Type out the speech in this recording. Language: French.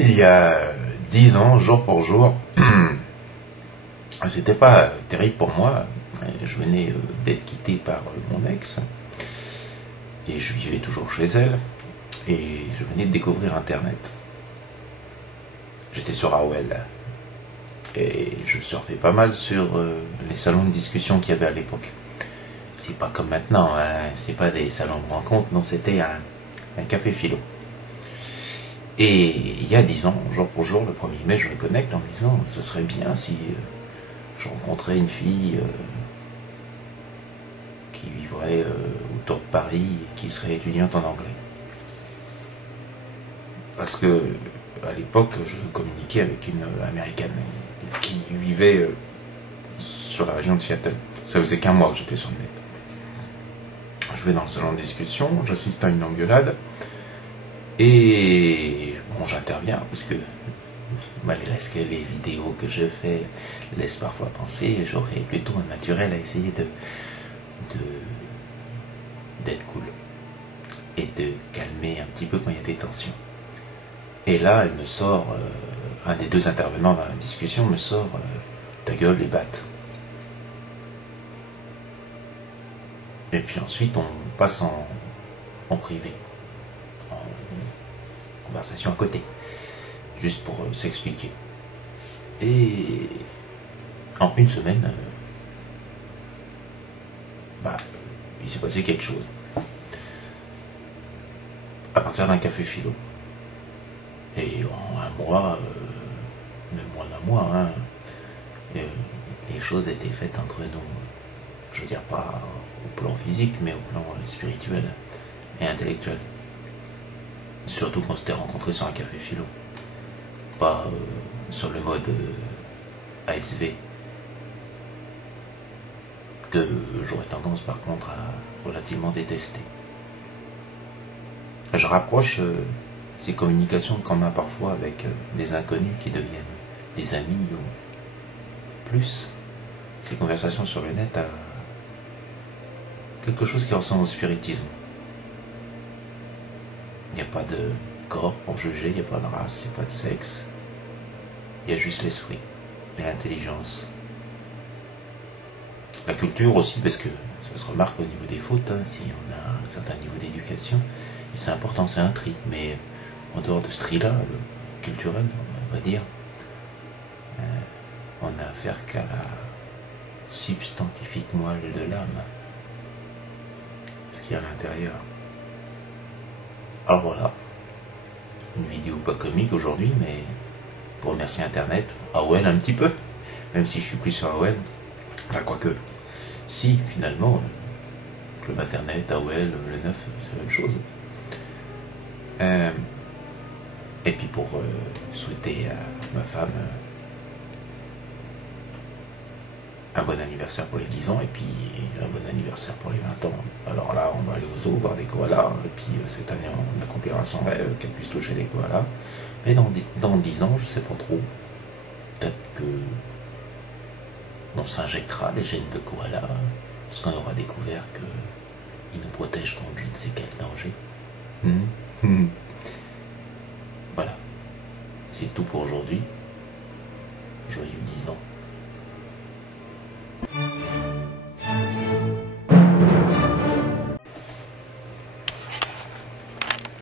Il y a 10 ans, jour pour jour, c'était pas terrible pour moi. Je venais d'être quitté par mon ex et je vivais toujours chez elle et je venais de découvrir Internet. J'étais sur AOL et je surfais pas mal sur les salons de discussion qu'il y avait à l'époque. C'est pas comme maintenant, hein, c'est pas des salons de rencontre, non, c'était un café philo. Et il y a 10 ans, jour pour jour, le 1er mai, je me connecte en me disant ce serait bien si je rencontrais une fille qui vivrait autour de Paris et qui serait étudiante en anglais. Parce que à l'époque, je communiquais avec une américaine qui vivait sur la région de Seattle. Ça faisait qu'un mois que j'étais sur le net. Je vais dans le salon de discussion, j'assiste à une engueulade et bon, j'interviens parce que malgré ce que les vidéos que je fais laissent parfois penser, j'aurais plutôt un naturel à essayer d'être cool et de calmer un petit peu quand il y a des tensions. Et là, elle me sort, un des deux intervenants dans la discussion me sort ta gueule et batte. Et puis ensuite, on passe en privé, en conversation à côté, juste pour s'expliquer. Et en une semaine, il s'est passé quelque chose. À partir d'un café philo. Et en un mois, même moins d'un mois, hein, les choses étaient faites entre nous. Je veux dire, pas au plan physique, mais au plan spirituel et intellectuel. Surtout qu'on s'était rencontrés sur un café philo. Pas sur le mode ASV. Que j'aurais tendance par contre à relativement détester. Je rapproche ces communications qu'on a parfois avec des inconnus qui deviennent des amis ou plus. Ces conversations sur le net à quelque chose qui ressemble au spiritisme. Il n'y a pas de corps pour juger, il n'y a pas de race, il n'y a pas de sexe. Il y a juste l'esprit et l'intelligence. La culture aussi, parce que ça se remarque au niveau des fautes, hein, si on a un certain niveau d'éducation, et c'est important, c'est un tri, mais en dehors de ce tri-là, culturel, on va dire, on n'a affaire qu'à la substantifique moelle de l'âme, ce qu'il y a à l'intérieur. Alors voilà, une vidéo pas comique aujourd'hui, mais pour remercier Internet, AOL un petit peu, même si je suis plus sur AOL, enfin quoique, si finalement, Club Internet, AOL, le 9, c'est la même chose. Et puis pour souhaiter à ma femme un bon anniversaire pour les 10 ans et puis un bon anniversaire pour les 20 ans. Alors là, on va aller aux zoos voir des koalas, et puis cette année, on accomplira son rêve, qu'elle puisse toucher des koalas. Mais dans 10 ans, je sais pas trop, peut-être que on s'injectera des gènes de koala, parce qu'on aura découvert qu'ils nous protègent contre je ne sais quel danger. Voilà, c'est tout pour aujourd'hui. Joyeux 10 ans.